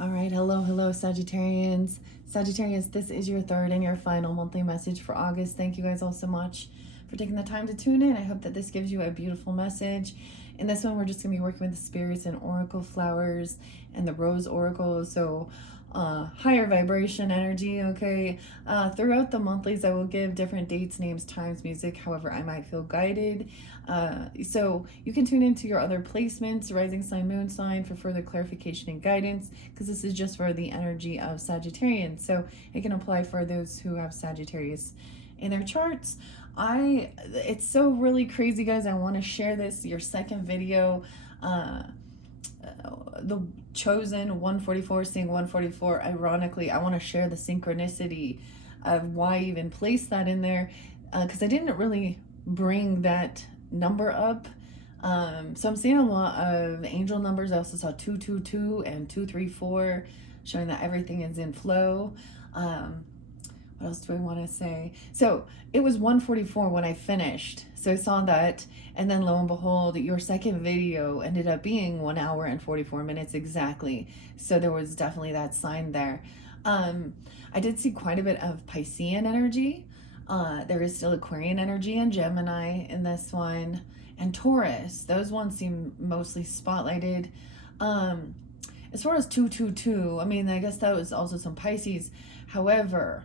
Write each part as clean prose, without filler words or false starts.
All right, hello, Sagittarians. Sagittarians, this is your third and your final monthly message for August. Thank you guys all so much for taking the time to tune in. I hope that this gives you a beautiful message. In this one, we're just going to be working with the spirits and oracle flowers and the rose oracle. So higher vibration energy, okay? Throughout the monthlies, I will give different dates, names, times, music, however I might feel guided. So you can tune into your other placements, rising sign, moon sign, for further clarification and guidance, because this is just for the energy of Sagittarians. So it can apply for those who have Sagittarius in their charts. It's so really crazy, guys. I want to share this, your second video. The chosen 144, seeing 144. Ironically, I want to share the synchronicity of why I even placed that in there, because I didn't really bring that number up. So I'm seeing a lot of angel numbers. I also saw 222 and 234, showing that everything is in flow. What else do I want to say? So it was 144 when I finished. So I saw that, and then lo and behold, your second video ended up being 1 hour and 44 minutes exactly. So there was definitely that sign there. I did see quite a bit of Piscean energy. There is still Aquarian energy and Gemini in this one, and Taurus. Those ones seem mostly spotlighted. As far as 222, I mean, I guess that was also some Pisces. However,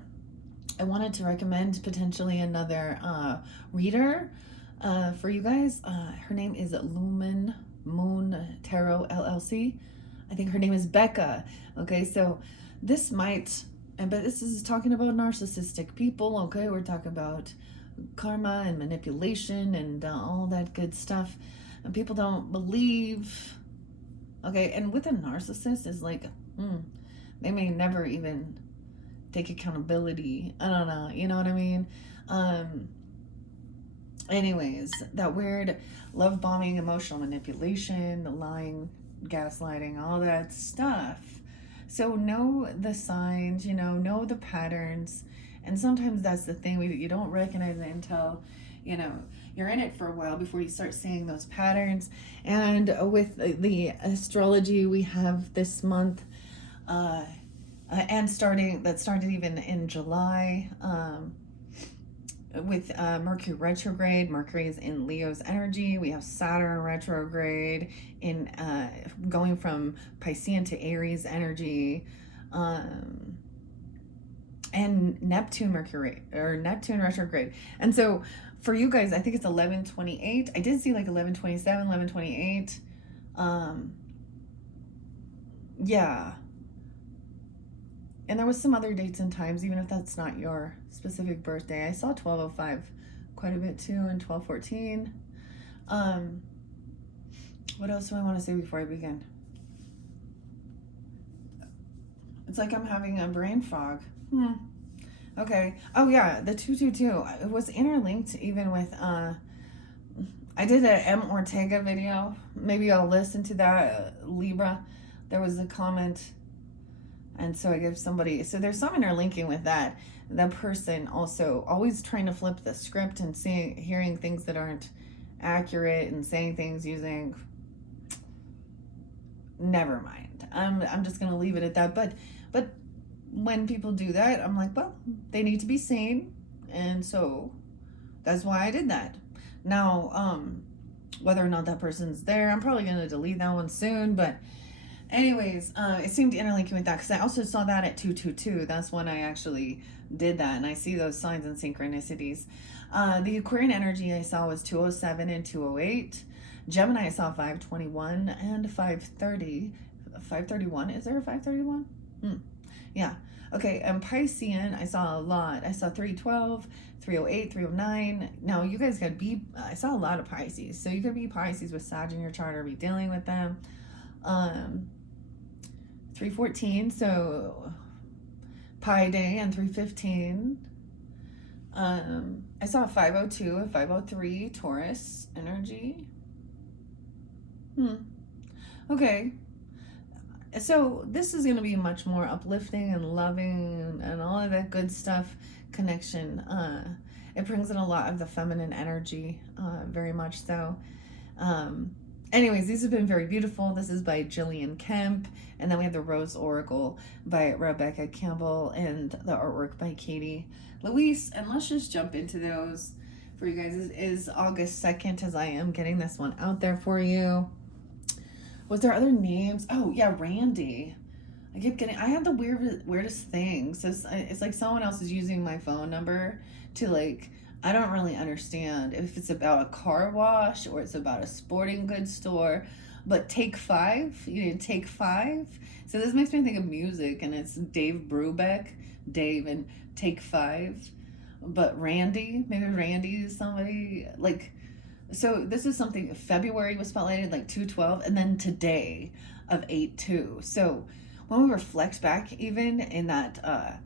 I wanted to recommend potentially another reader for you guys. Her name is Lumen Moon Tarot LLC. I think her name is Becca. Okay, so this might, but this is talking about narcissistic people. Okay, we're talking about karma and manipulation and all that good stuff. And people don't believe. Okay, and with a narcissist is like, they may never even take accountability. I don't know, you know what I mean? Anyways, that weird love bombing, emotional manipulation, the lying, gaslighting, all that stuff. So know the signs, know the patterns. And sometimes that's the thing, you don't recognize it until, you're in it for a while before you start seeing those patterns. And with the astrology we have this month, and that started even in July, with Mercury retrograde. Mercury is in Leo's energy. We have Saturn retrograde in going from Piscean to Aries energy, and Neptune retrograde. And so for you guys, I think it's 11/28. I did see like 11/27, 11/28. Yeah. And there was some other dates and times, even if that's not your specific birthday. I saw 12/05 quite a bit too, and 12/14. What else do I want to say before I begin? It's like I'm having a brain fog. Okay. Oh yeah, the 222. It was interlinked even with I did a M. Ortega video. Maybe I'll listen to that. Libra. There was a comment, and so I give somebody, so there's some interlinking with that. The person also always trying to flip the script and hearing things that aren't accurate and saying things using, never mind. I'm just gonna leave it at that. But when people do that, I'm like, well, they need to be seen, and so that's why I did that. Now, whether or not that person's there, I'm probably gonna delete that one soon, but anyways, it seemed interlinking with that, because I also saw that at 222. That's when I actually did that, and I see those signs and synchronicities. The Aquarian energy I saw was 207 and 208. Gemini I saw 521 and 530. 531, is there a 531? Yeah. Okay, and Piscean I saw a lot. I saw 312, 308, 309. Now you guys gotta I saw a lot of Pisces, so you could be Pisces with Sag in your chart or be dealing with them. 314, so Pi Day, and 315. I saw a 502 and 503 Taurus energy. Okay. So this is going to be much more uplifting and loving and all of that good stuff connection. It brings in a lot of the feminine energy, very much so. Anyways, these have been very beautiful. This is by Jillian Kemp. And then we have the Rose Oracle by Rebecca Campbell and the artwork by Katie Louise. And let's just jump into those for you guys. It is August 2nd as I am getting this one out there for you. Was there other names? Oh, yeah, Randy. I have the weirdest things. It's like someone else is using my phone number to like, I don't really understand if it's about a car wash or it's about a sporting goods store, but Take Five, Take Five. So this makes me think of music, and it's Dave Brubeck, Dave and Take Five. But Randy, maybe Randy is somebody like, so this is something February was spotlighted like 2/12, and then today of 8/2. So when we reflect back even in that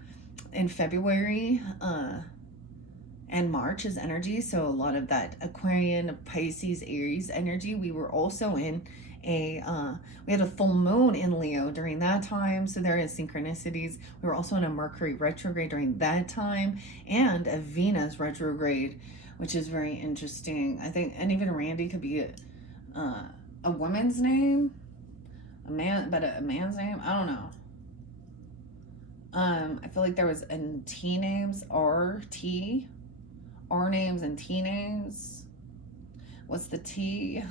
in February and March's energy, so a lot of that Aquarian, Pisces, Aries energy, we were also in we had a full moon in Leo during that time, so there is synchronicities. We were also in a Mercury retrograde during that time and a Venus retrograde, which is very interesting. I think, and even Randy could be a woman's name, a man's name. I don't know. I feel like there was T names, R names and T names. What's the T?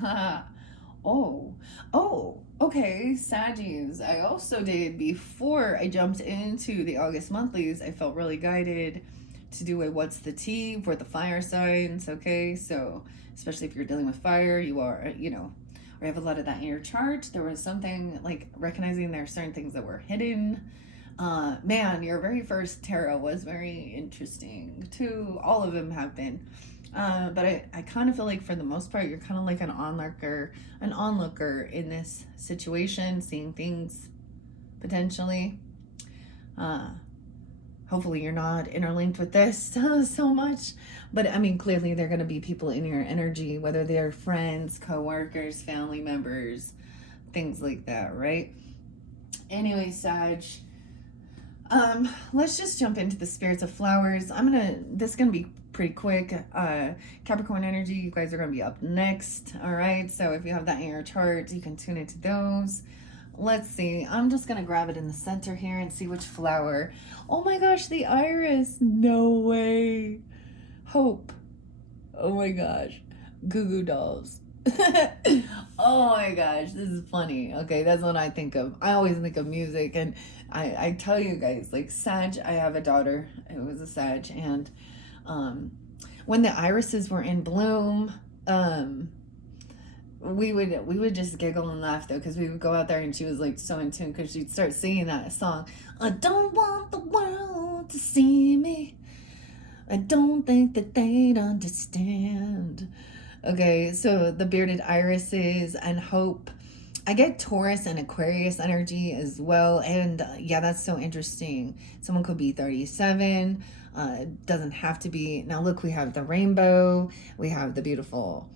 Okay, Saggies. I also did, before I jumped into the August monthlies, I felt really guided to do a what's the T for the fire signs, okay? So, especially if you're dealing with fire, you are, or you have a lot of that in your chart. There was something like recognizing there are certain things that were hidden. Man, your very first tarot was very interesting too. All of them have been. But I kind of feel like for the most part, you're kind of like an onlooker in this situation, seeing things potentially. Hopefully you're not interlinked with this so much, but I mean, clearly there are going to be people in your energy, whether they're friends, co-workers, family members, things like that, right? Anyway, Sag, let's just jump into the spirits of flowers. This is going to be pretty quick. Capricorn energy, you guys are going to be up next. All right. So if you have that in your chart, you can tune into those. Let's see. I'm just going to grab it in the center here and see which flower. Oh my gosh, the iris. No way. Hope. Oh my gosh. Goo Goo Dolls. Oh my gosh, this is funny. Okay, that's what I think of. I always think of music, and I tell you guys, like Sag, I have a daughter. It was a Sag, and when the irises were in bloom, we would just giggle and laugh though, because we would go out there and she was like so in tune, because she'd start singing that song. I don't want the world to see me. I don't think that they'd understand. Okay, so the bearded irises and hope. I get Taurus and Aquarius energy as well. And yeah, that's so interesting. Someone could be 37. Doesn't have to be. Now look, we have the rainbow. We have the beautiful.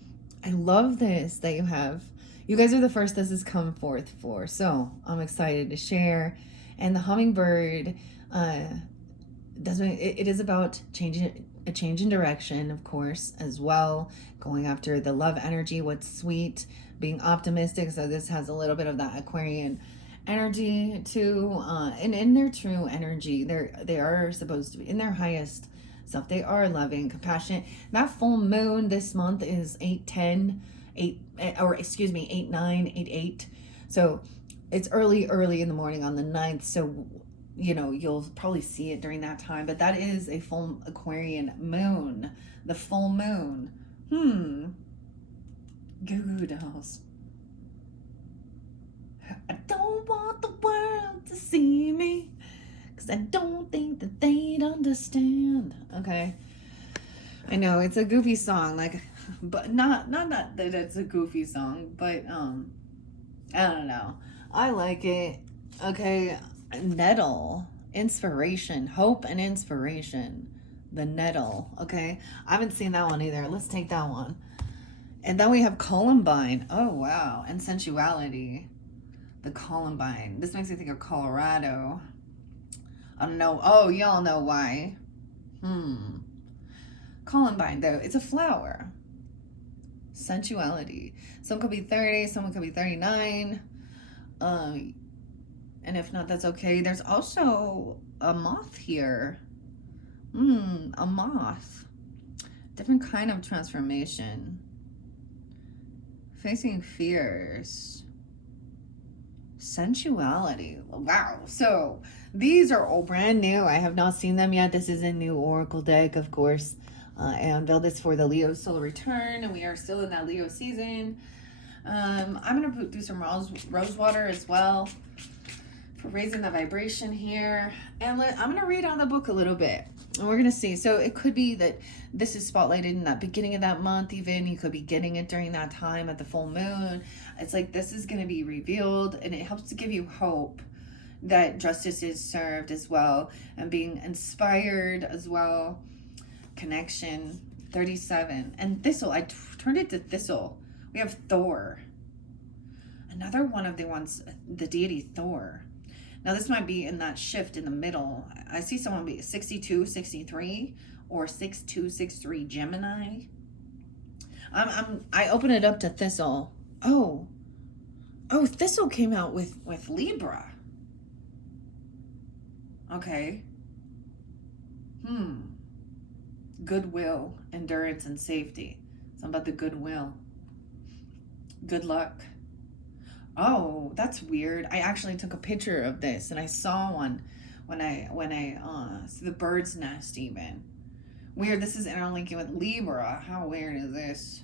I love this that you have. You guys are the first this has come forth for. So I'm excited to share. And the hummingbird, it is about a change in direction, of course, as well, going after the love energy, what's sweet, being optimistic. So this has a little bit of that Aquarian energy too, and in their true energy, they are supposed to be in their highest self. They are loving, compassionate. That full moon this month is 8/10, 8/9, 8/8. So it's early in the morning on the 9th. So you'll probably see it during that time, but that is a full Aquarian moon, the full moon. Goo Goo Dolls. I don't want the world to see me, because I don't think that they'd understand. Okay. I know it's a goofy song, like, but not that it's a goofy song, but I don't know. I like it. Okay. Nettle, inspiration, hope and inspiration. The nettle. Okay, I haven't seen that one either. Let's take that one. And then we have Columbine. Oh wow. And sensuality. The Columbine. This makes me think of Colorado. I don't know. Oh, y'all know why. Columbine though, it's a flower. Sensuality. Someone could be 30, someone could be 39. And if not, that's okay. There's also a moth here. A moth. Different kind of transformation. Facing fears. Sensuality. Wow. So these are all brand new. I have not seen them yet. This is a new oracle deck, of course. I unveiled this for the Leo solar return, and we are still in that Leo season. I'm going to do some rose water as well for raising the vibration here. And I'm going to read out the book a little bit. And we're going to see. So it could be that this is spotlighted in that beginning of that month even. You could be getting it during that time at the full moon. It's like this is going to be revealed, and it helps to give you hope that justice is served as well, and being inspired as well. Connection. 37. And Thistle. I turned it to Thistle. We have Thor. Another one of the ones, the deity Thor. Now this might be in that shift in the middle. I see someone be 62, 63, or 6263 Gemini. I open it up to Thistle. Oh, Thistle came out with Libra. Okay. Goodwill, endurance, and safety. Something about the goodwill. Good luck. Oh, that's weird. I actually took a picture of this, and I saw one when I see the bird's nest even. Weird. This is interlinking with Libra. How weird is this?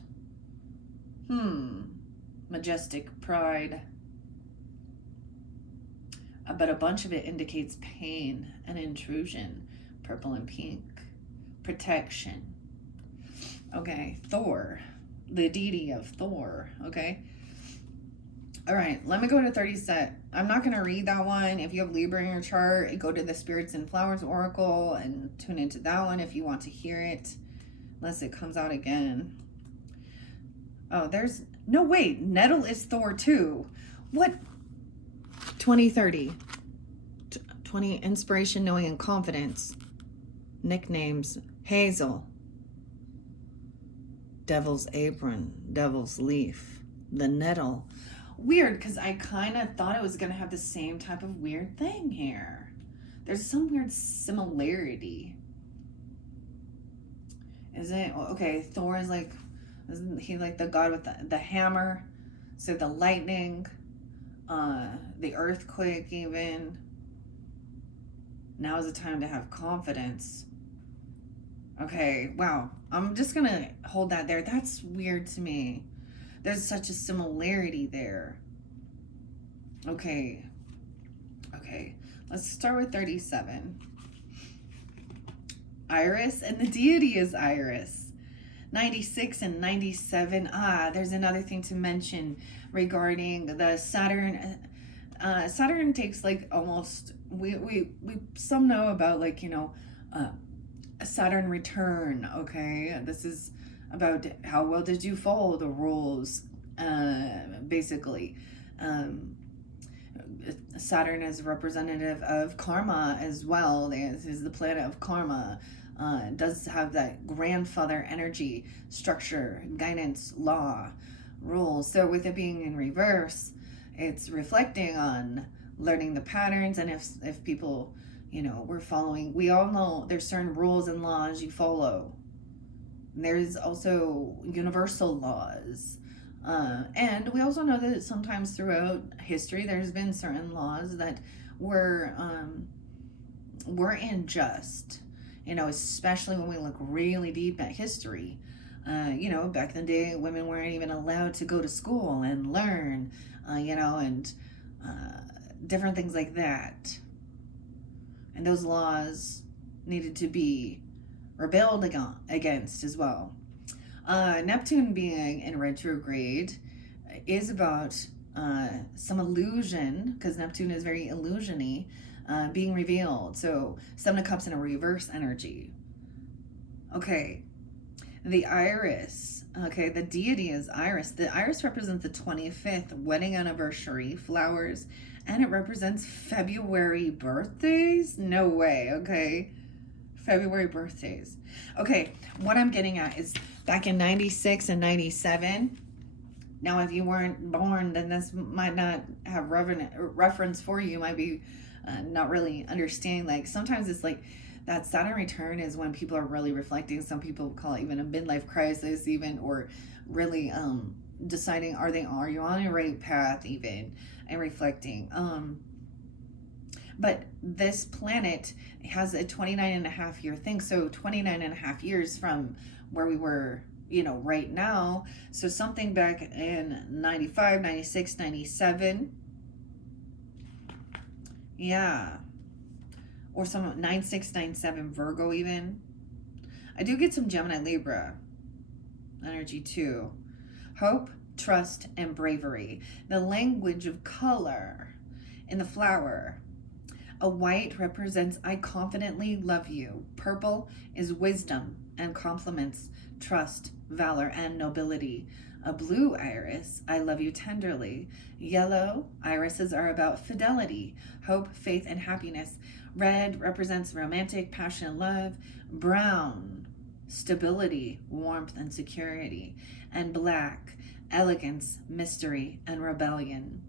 Majestic pride. But a bunch of it indicates pain and intrusion. Purple and pink. Protection. Okay, Thor. The deity of Thor. Okay. All right, let me go to 30 set. I'm not going to read that one. If you have Libra in your chart, go to the Spirits and Flowers Oracle and tune into that one if you want to hear it. Unless it comes out again. Oh, there's... No, wait. Nettle is Thor too. What? 2030. 20 inspiration, knowing, and confidence. Nicknames. Hazel. Devil's Apron. Devil's Leaf. The Nettle. Weird, because I kind of thought it was going to have the same type of weird thing here. There's some weird similarity. Is it? Okay, Thor is like, isn't he like the god with the hammer? So the lightning, the earthquake even. Now is the time to have confidence. Okay, wow. I'm just going to hold that there. That's weird to me. There's such a similarity there. Okay. Let's start with 37. Iris, and the deity is Iris. 96 and 97. There's another thing to mention regarding the Saturn. Saturn takes like almost, we some know about like, a Saturn return, okay? This is about how well did you follow the rules, basically. Saturn is representative of karma as well. This is the planet of karma. It does have that grandfather energy, structure, guidance, law, rules. So with it being in reverse, it's reflecting on learning the patterns, and if people, we're following, we all know there's certain rules and laws you follow. There's also universal laws. And we also know that sometimes throughout history, there's been certain laws that were unjust, especially when we look really deep at history. Back in the day, women weren't even allowed to go to school and learn, and different things like that. And those laws needed to be rebelled against as well. Neptune being in retrograde is about some illusion, because Neptune is very illusion-y, being revealed. So 7 of Cups in a reverse energy. Okay, the Iris. Okay, the deity is Iris. The Iris represents the 25th wedding anniversary, flowers, and it represents February birthdays? No way, okay? February birthdays. Okay, what I'm getting at is back in 96 and 97. Now, if you weren't born, then this might not have reference for you. Might be not really understanding. Like sometimes it's like that Saturn return is when people are really reflecting. Some people call it even a midlife crisis, even, or really deciding are you on the right path, even, and reflecting. But this planet has a 29.5 year thing. So 29.5 years from where we were, right now. So something back in 95, 96, 97. Yeah. Or some 96, 97 Virgo even. I do get some Gemini Libra energy too. Hope, trust, and bravery. The language of color in the flower. A white represents I confidently love you. Purple is wisdom and compliments trust, valor, and nobility. A blue iris, I love you tenderly. Yellow irises are about fidelity, hope, faith, and happiness. Red represents romantic passion and love. Brown, stability, warmth, and security. And black, elegance, mystery, and rebellion.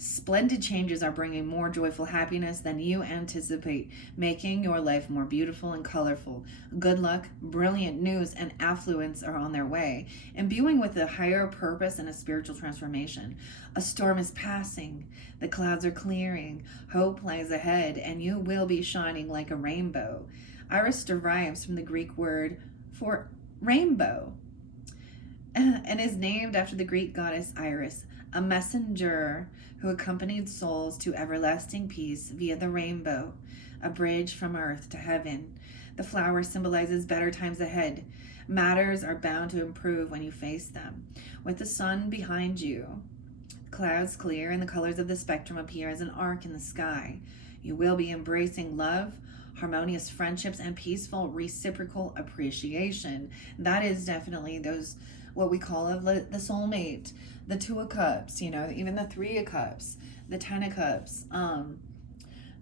Splendid changes are bringing more joyful happiness than you anticipate, making your life more beautiful and colorful. Good luck, brilliant news, and affluence are on their way, imbuing with a higher purpose and a spiritual transformation. A storm is passing, the clouds are clearing, hope lies ahead, and you will be shining like a rainbow. Iris derives from the Greek word for rainbow and is named after the Greek goddess Iris, a messenger who accompanied souls to everlasting peace via the rainbow, a bridge from earth to heaven. The flower symbolizes better times ahead. Matters are bound to improve when you face them. With the sun behind you, clouds clear and the colors of the spectrum appear as an arc in the sky. You will be embracing love, harmonious friendships, and peaceful reciprocal appreciation. That is definitely those, what we call the soulmate, the Two of Cups, even the Three of Cups, the Ten of Cups.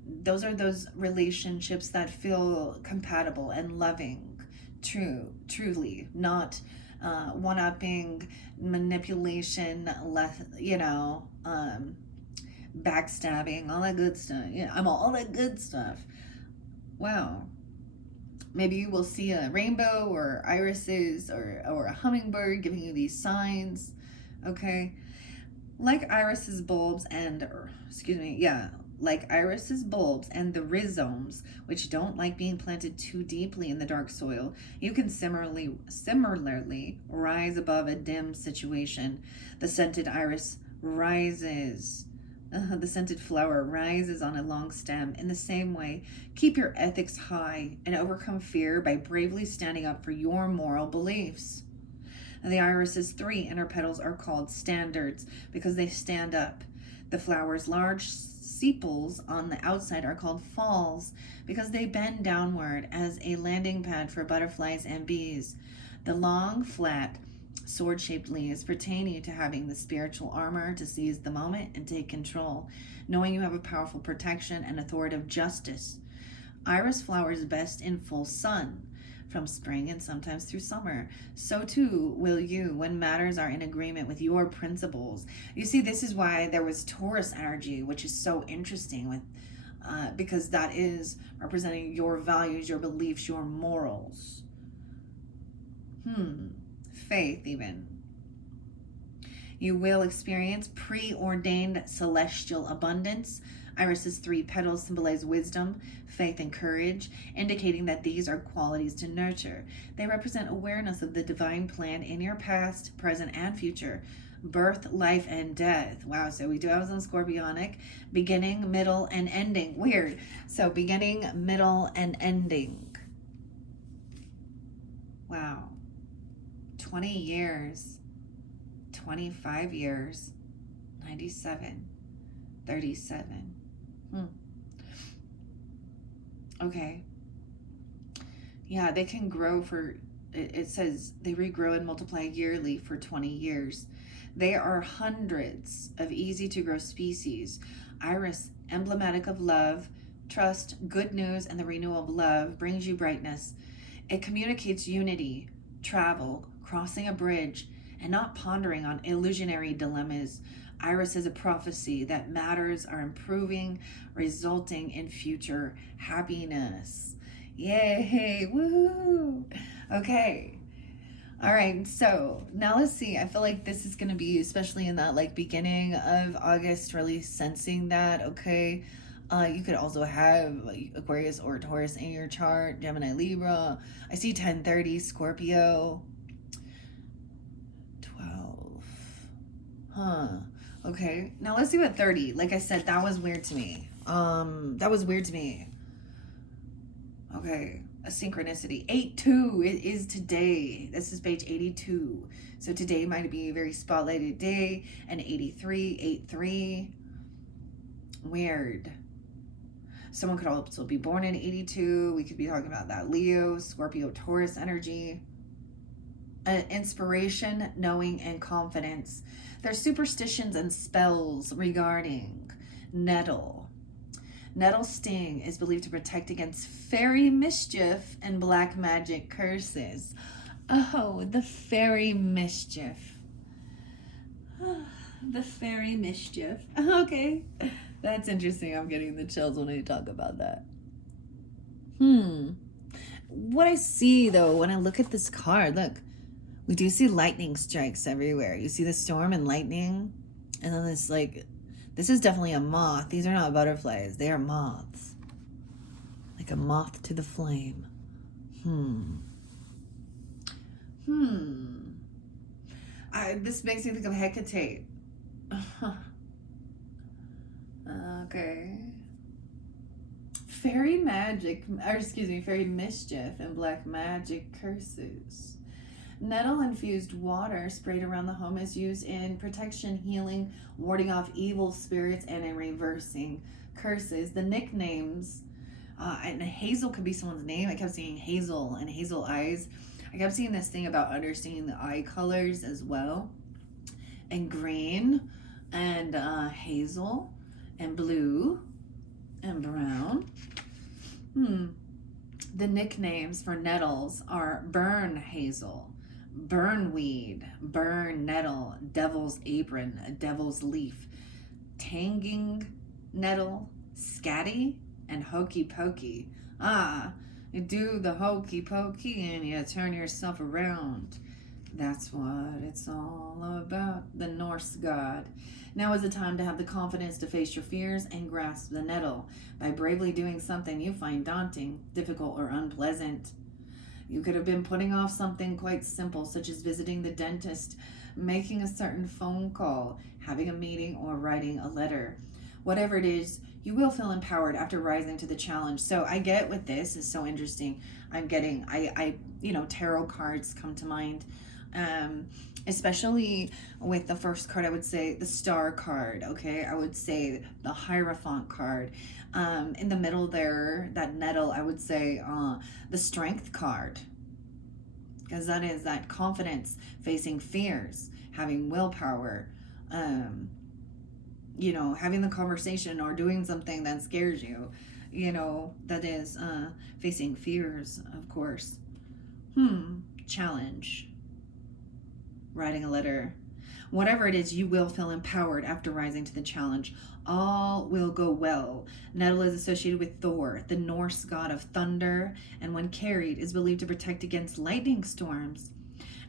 Those are those relationships that feel compatible and loving, truly, not one-upping, manipulation, backstabbing, all that good stuff. Yeah, I'm all that good stuff. Wow. Maybe you will see a rainbow or irises or a hummingbird giving you these signs. Okay. Like irises bulbs and the rhizomes, which don't like being planted too deeply in the dark soil, you can similarly rise above a dim situation. The scented iris rises. The scented flower rises on a long stem. In the same way, keep your ethics high and overcome fear by bravely standing up for your moral beliefs. And the iris's 3 inner petals are called standards because they stand up. The flower's large sepals on the outside are called falls because they bend downward as a landing pad for butterflies and bees. The long, flat, sword-shaped leaves pertain you to having the spiritual armor to seize the moment and take control, knowing you have a powerful protection and authoritative justice. Iris flowers best in full sun, from spring and sometimes through summer. So too will you when matters are in agreement with your principles. You see, this is why there was Taurus energy, which is so interesting with because that is representing your values, your beliefs, your morals. Faith even. You will experience preordained celestial abundance. Iris's 3 petals symbolize wisdom, faith, and courage, indicating that these are qualities to nurture. They represent awareness of the divine plan in your past, present, and future. Birth, life, and death. Wow, so we do have some Scorpionic. Beginning, middle, and ending. Weird. So beginning, middle, and ending. Wow. 20 years. 25 years. 97. 37. Okay. Yeah, they can grow it says they regrow and multiply yearly for 20 years. There are hundreds of easy to grow species. Iris, emblematic of love, trust, good news, and the renewal of love, brings you brightness. It communicates unity, travel, crossing a bridge, and not pondering on illusionary dilemmas. Iris is a prophecy that matters are improving, resulting in future happiness. Yay! Woohoo! Okay. All right, so now let's see. I feel like this is going to be, especially in that like beginning of August, really sensing that, okay? You could also have like, Aquarius or Taurus in your chart, Gemini, Libra. I see 1030, Scorpio. 12. Huh. Okay. Now let's see what 30. Like I said, that was weird to me. That was weird to me. Okay. A synchronicity. 8-2. It is today. This is page 82. So today might be a very spotlighted day. And 83, 8-3. Weird. Someone could also be born in 82. We could be talking about that Leo, Scorpio, Taurus energy. Inspiration, knowing, and confidence. There's superstitions and spells regarding nettle. Nettle sting is believed to protect against fairy mischief and black magic curses. Oh, the fairy mischief. The fairy mischief. Okay. That's interesting. I'm getting the chills when I talk about that. What I see, though, when I look at this card, look. We do see lightning strikes everywhere. You see the storm and lightning? And then this, like, this is definitely a moth. These are not butterflies. They are moths. Like a moth to the flame. This makes me think of Hecate. Okay. Fairy magic, or excuse me, fairy mischief and black magic curses. Nettle-infused water sprayed around the home is used in protection, healing, warding off evil spirits, and in reversing curses. The nicknames, and Hazel could be someone's name. I kept seeing Hazel and Hazel eyes. I kept seeing this thing about understanding the eye colors as well. And green, and hazel, and blue, and brown. The nicknames for nettles are burn hazel, burnweed, burn nettle, devil's apron, devil's leaf, tanging nettle, scatty, and hokey pokey. You do the hokey pokey and you turn yourself around. That's what it's all about, the Norse god. Now is the time to have the confidence to face your fears and grasp the nettle by bravely doing something you find daunting, difficult, or unpleasant. You could have been putting off something quite simple, such as visiting the dentist, making a certain phone call, having a meeting, or writing a letter. Whatever it is, you will feel empowered after rising to the challenge. So I get with this is so interesting. I'm getting, tarot cards come to mind. Especially with the first card, I would say the star card, okay? I would say the Hierophant card. In the middle there, that nettle, I would say the strength card. Because that is that confidence, facing fears, having willpower, having the conversation or doing something that scares you, that is facing fears, of course. Challenge. Writing a letter. Whatever it is, you will feel empowered after rising to the challenge. All will go well. Nettle is associated with Thor, the Norse god of thunder, and when carried is believed to protect against lightning storms.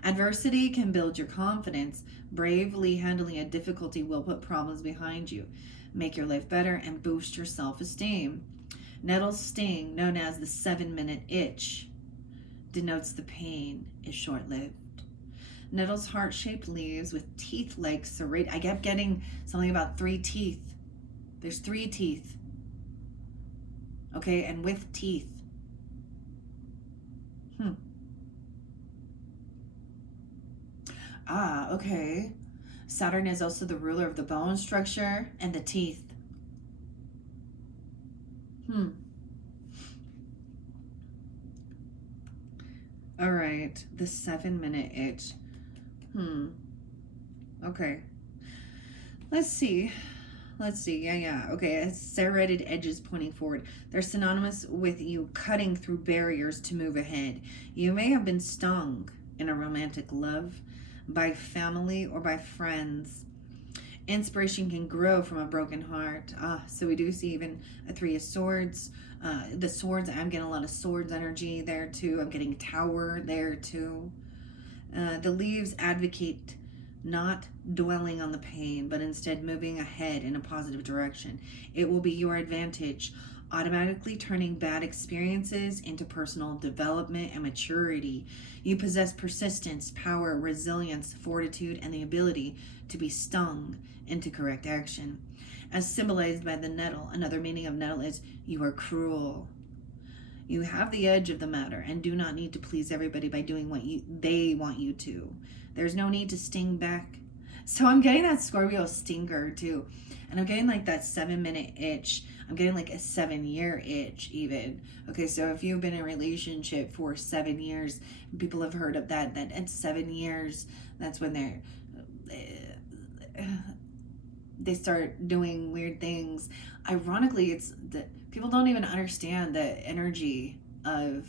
Adversity can build your confidence. Bravely handling a difficulty will put problems behind you, make your life better, and boost your self-esteem. Nettle's sting, known as the 7-minute itch, denotes the pain is short-lived. Nettle's heart-shaped leaves with teeth like serrate. I kept getting something about 3 teeth. There's 3 teeth. Okay, and with teeth. Okay. Saturn is also the ruler of the bone structure and the teeth. All right, the 7-minute itch. Okay. Let's see. Yeah. Okay, serrated edges pointing forward. They're synonymous with you cutting through barriers to move ahead. You may have been stung in a romantic love, by family, or by friends. Inspiration can grow from a broken heart. So we do see even a 3 of Swords. The swords, I'm getting a lot of swords energy there too. I'm getting Tower there too. The leaves advocate not dwelling on the pain, but instead moving ahead in a positive direction. It will be your advantage, automatically turning bad experiences into personal development and maturity. You possess persistence, power, resilience, fortitude, and the ability to be stung into correct action. As symbolized by the nettle, another meaning of nettle is you are cruel. You have the edge of the matter and do not need to please everybody by doing what they want you to. There's no need to sting back. So I'm getting that Scorpio stinger too. And I'm getting like that 7-minute itch. I'm getting like a 7-year itch even. Okay, so if you've been in a relationship for 7 years, people have heard of that at 7 years, that's when they start doing weird things. Ironically, it's that people don't even understand the energy of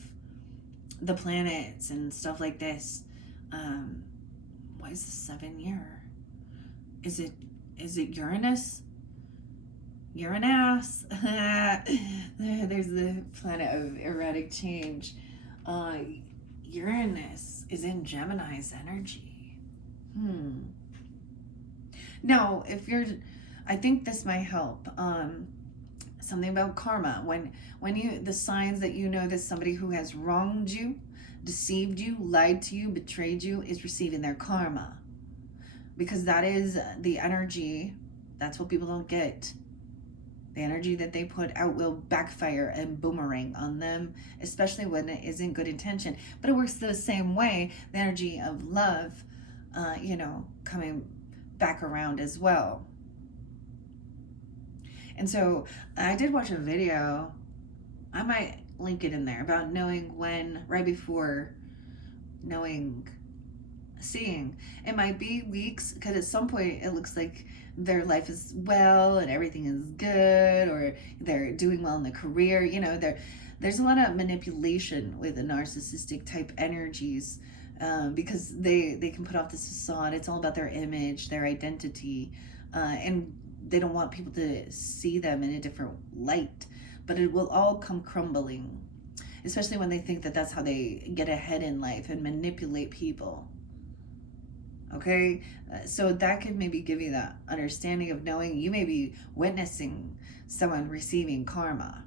the planets and stuff like this. Why is the 7 year? Is it Uranus? Uranus. There's the planet of erratic change. Uranus is in Gemini's energy. Now, I think this might help. Something about karma. When you, the signs that you know that somebody who has wronged you, deceived you, lied to you, betrayed you, is receiving their karma. Because that is the energy. That's what people don't get. The energy that they put out will backfire and boomerang on them, especially when it isn't good intention. But it works the same way. The energy of love, coming back around as well. And so I did watch a video, I might link it in there, about knowing when, right before seeing. It might be weeks, because at some point it looks like their life is well and everything is good, or they're doing well in the career. There's a lot of manipulation with the narcissistic type energies, because they can put off this facade. It's all about their image, their identity, and they don't want people to see them in a different light. But it will all come crumbling, especially when they think that that's how they get ahead in life and manipulate people. Okay, so that could maybe give you that understanding of knowing you may be witnessing someone receiving karma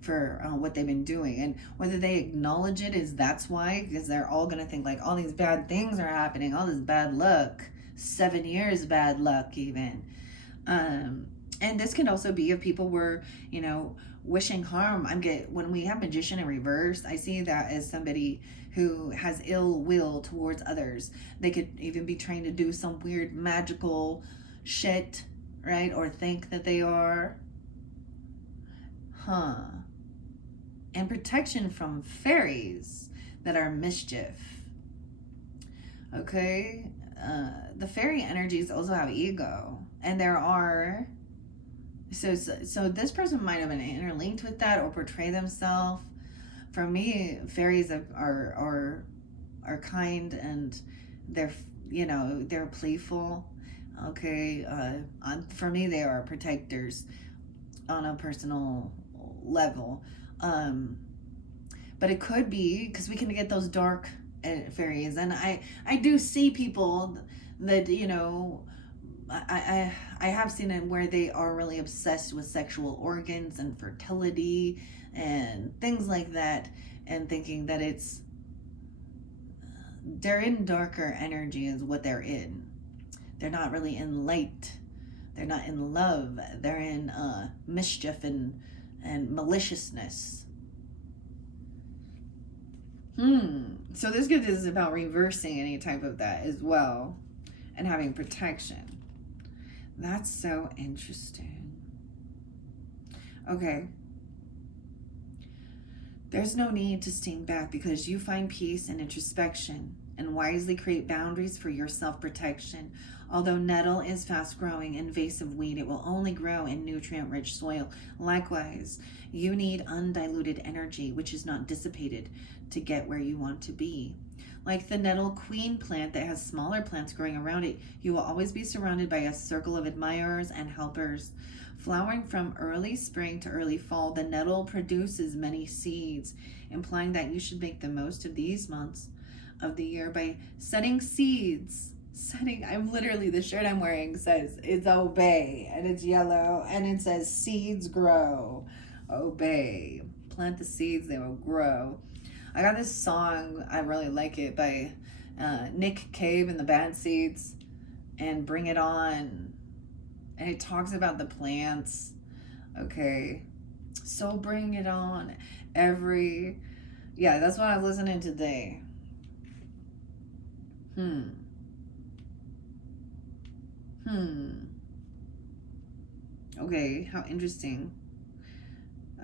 for what they've been doing, and whether they acknowledge it is that's why, because they're all gonna think like all these bad things are happening, all this bad luck, 7 years bad luck even. And this can also be if people were, wishing harm. When we have magician in reverse, I see that as somebody who has ill will towards others. They could even be trying to do some weird magical shit, right? Or think that they are. And protection from fairies that are mischief. Okay? The fairy energies also have ego. And there are... So this person might have been interlinked with that or portray themselves. For me, fairies are kind, and they're playful. Okay, for me, they are protectors on a personal level. But it could be because we can get those dark fairies, and I do see people that I have seen it where they are really obsessed with sexual organs and fertility and things like that, and thinking that they're in darker energy is what they're in. They're not really in light. They're not in love. They're in mischief and maliciousness. So this gift is about reversing any type of that as well, and having protection. That's so interesting. Okay. There's no need to sting back because you find peace and introspection and wisely create boundaries for your self-protection. Although nettle is fast-growing invasive weed, it will only grow in nutrient-rich soil. Likewise, you need undiluted energy, which is not dissipated, to get where you want to be. Like the nettle queen plant that has smaller plants growing around it, you will always be surrounded by a circle of admirers and helpers. Flowering from early spring to early fall, the nettle produces many seeds, implying that you should make the most of these months of the year by setting seeds. I'm literally, the shirt I'm wearing says it's obey, and it's yellow, and it says seeds grow. Obey. Plant the seeds, they will grow. I got this song, I really like it, by Nick Cave and the Bad Seeds, and Bring It On. And it talks about the plants. Okay. So bring it on. Yeah, that's what I was listening to today. Okay, how interesting.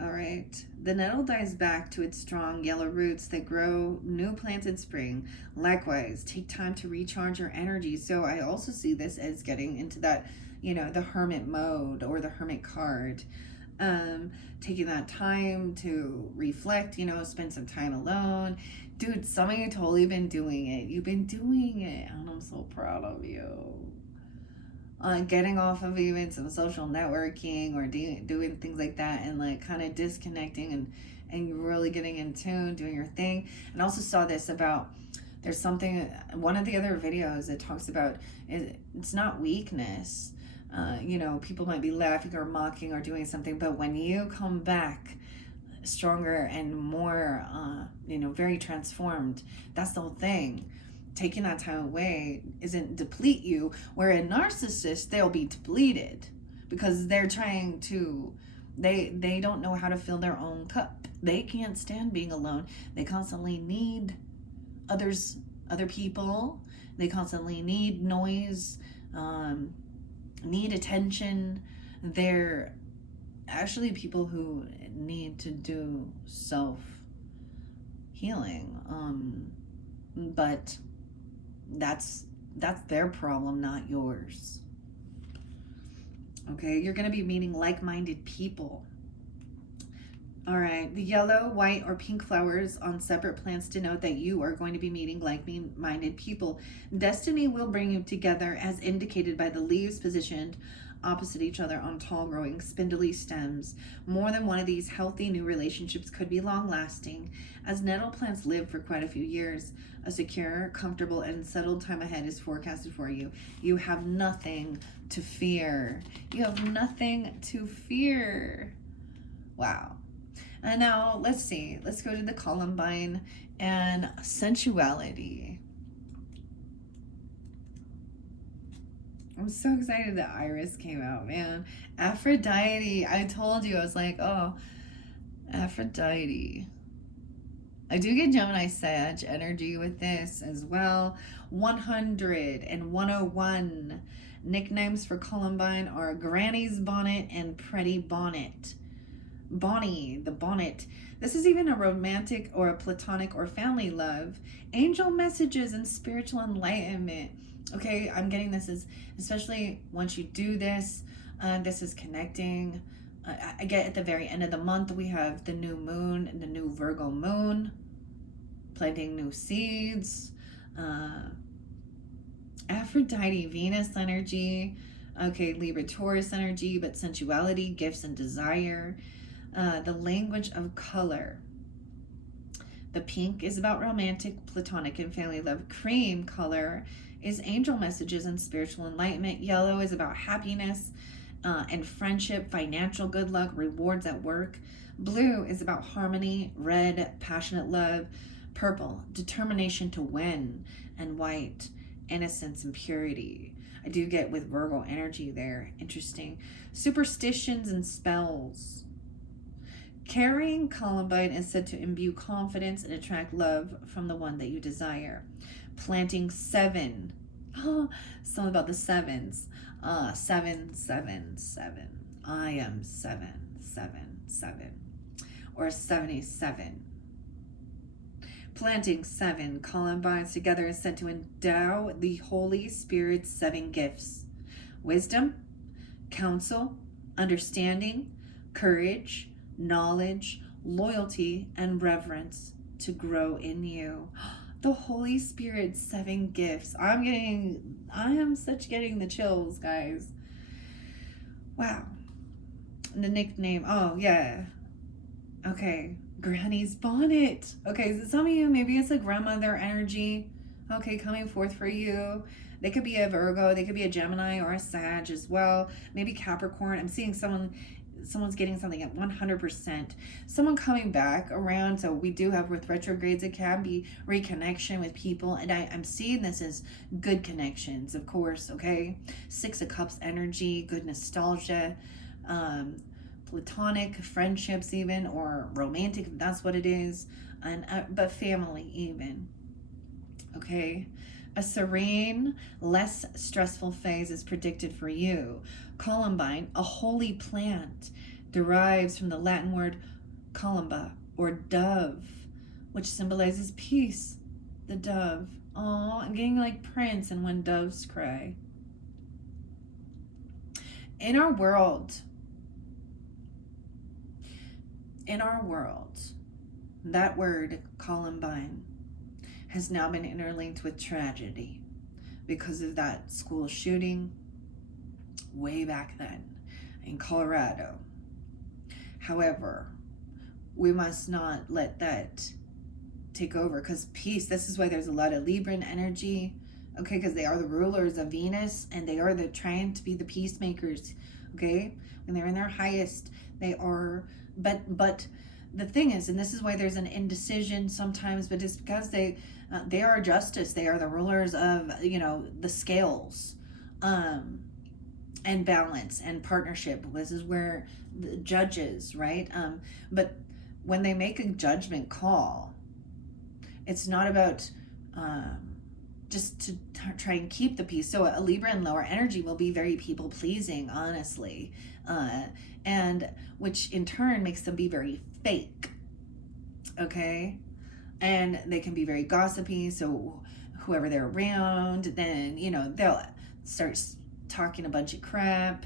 All right. The nettle dives back to its strong yellow roots that grow new plants in spring. Likewise, take time to recharge your energy. So I also see this as getting into that, the hermit mode or the hermit card. Taking that time to reflect, spend some time alone. Dude, some of you totally been doing it. You've been doing it, and I'm so proud of you. Getting off of even some social networking or doing things like that, and like kind of disconnecting and really getting in tune, doing your thing. And I also saw this about, there's something, one of the other videos it talks about, it's not weakness. People might be laughing or mocking or doing something, but when you come back stronger and more, very transformed, that's the whole thing. Taking that time away isn't deplete you, where a narcissist, they'll be depleted because they're trying to, they don't know how to fill their own cup. They can't stand being alone. They constantly need other people. They constantly need noise, need attention. They're actually people who need to do self-healing. But that's their problem, not yours. Okay, you're going to be meeting like-minded people. All right, the yellow, white, or pink flowers on separate plants denote that you are going to be meeting like-minded people. Destiny will bring you together as indicated by the leaves positioned opposite each other on tall growing spindly stems. More than one of these healthy new relationships could be long-lasting, as nettle plants live for quite a few years. A secure, comfortable, and settled time ahead is forecasted for you. You have nothing to fear. You have nothing to fear. Wow. And now let's see. Let's go to the Columbine and sensuality. I'm so excited that Iris came out, man. Aphrodite. I told you, I was like, oh, Aphrodite. I do get Gemini Sag energy with this as well. 100 and 101. Nicknames for Columbine are Granny's Bonnet and Pretty Bonnet. Bonnie, the bonnet. This is even a romantic or a platonic or family love. Angel messages and spiritual enlightenment. Okay, I'm getting this as, especially once you do this, this is connecting. I get at the very end of the month, we have the new moon and the new Virgo moon, planting new seeds. Aphrodite, Venus energy. Okay, Libra, Taurus energy, but sensuality, gifts, and desire. The language of color. The pink is about romantic, platonic, and family love. Cream color is angel messages and spiritual enlightenment. Yellow is about happiness and friendship, financial good luck, rewards at work. Blue is about harmony. Red, passionate love. Purple, determination to win. And white, innocence and purity. I do get with Virgo energy there. Interesting. Superstitions and spells. Carrying Columbine is said to imbue confidence and attract love from the one that you desire. Planting 7. Oh, something about the sevens. 7, 7, 7. I am 7, 7, 7. Or 77. Planting 7 Columbines together is said to endow the Holy Spirit's 7 gifts. Wisdom, counsel, understanding, courage, knowledge, loyalty, and reverence to grow in you. The Holy Spirit's 7 gifts. I am such getting the chills, guys. Wow. And the nickname, oh yeah. Okay, Granny's bonnet. Okay, so some of you, maybe it's a grandmother energy, okay, coming forth for you. They could be a Virgo, they could be a Gemini or a Sag as well. Maybe Capricorn. I'm seeing someone's getting something at 100%. Someone coming back around. So we do have with retrogrades, it can be reconnection with people. And I'm seeing this as good connections, of course, okay? 6 of Cups energy, good nostalgia, platonic friendships even, or romantic, if that's what it is. And but family even, okay? A serene, less stressful phase is predicted for you. Columbine, a holy plant, derives from the Latin word columba, or dove, which symbolizes peace. The dove. Oh, I'm getting like Prince and When Doves Cry. In our world, that word, Columbine, has now been interlinked with tragedy because of that school shooting way back then in Colorado. However, we must not let that take over, because peace, this is why there's a lot of Libran energy, okay, because they are the rulers of Venus and they are trying to be the peacemakers, okay? When they're in their highest, they are, but the thing is, and this is why there's an indecision sometimes, but it's because they are justice. They are the rulers of, the scales, and balance and partnership. This is where the judges, right? But when they make a judgment call, it's not about just to try and keep the peace. So a Libra and lower energy will be very people pleasing, honestly, and which in turn makes them be very fake, okay? And they can be very gossipy, so whoever they're around, then they'll start talking a bunch of crap,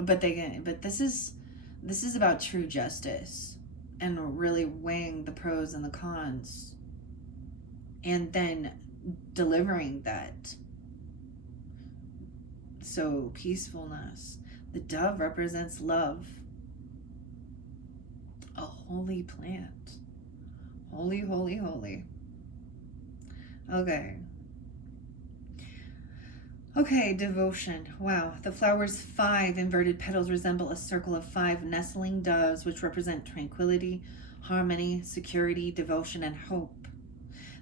but this is about true justice and really weighing the pros and the cons and then delivering that. So peacefulness. The dove represents love. A holy plant. Holy, holy, holy. Okay, devotion. Wow. The flower's 5 inverted petals resemble a circle of 5 nestling doves, which represent tranquility, harmony, security, devotion, and hope.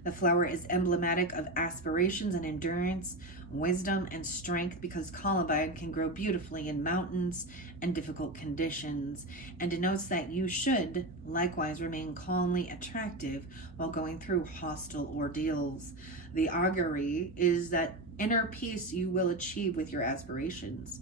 The flower is emblematic of aspirations and endurance, wisdom, and strength, because columbine can grow beautifully in mountains and difficult conditions, and denotes that you should likewise remain calmly attractive while going through hostile ordeals. The augury is that inner peace you will achieve with your aspirations.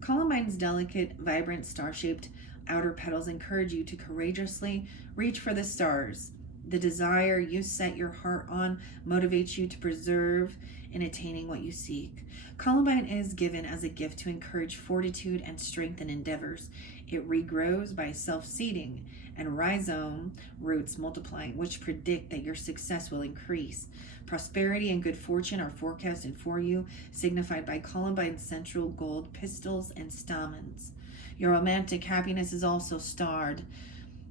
Columbine's delicate, vibrant, star-shaped outer petals encourage you to courageously reach for the stars. The desire you set your heart on motivates you to persevere in attaining what you seek. Columbine is given as a gift to encourage fortitude and strengthen endeavors. It regrows by self-seeding and rhizome roots multiplying, which predict that your success will increase. Prosperity and good fortune are forecasted for you, signified by columbine's central gold pistils and stamens. Your romantic happiness is also starred.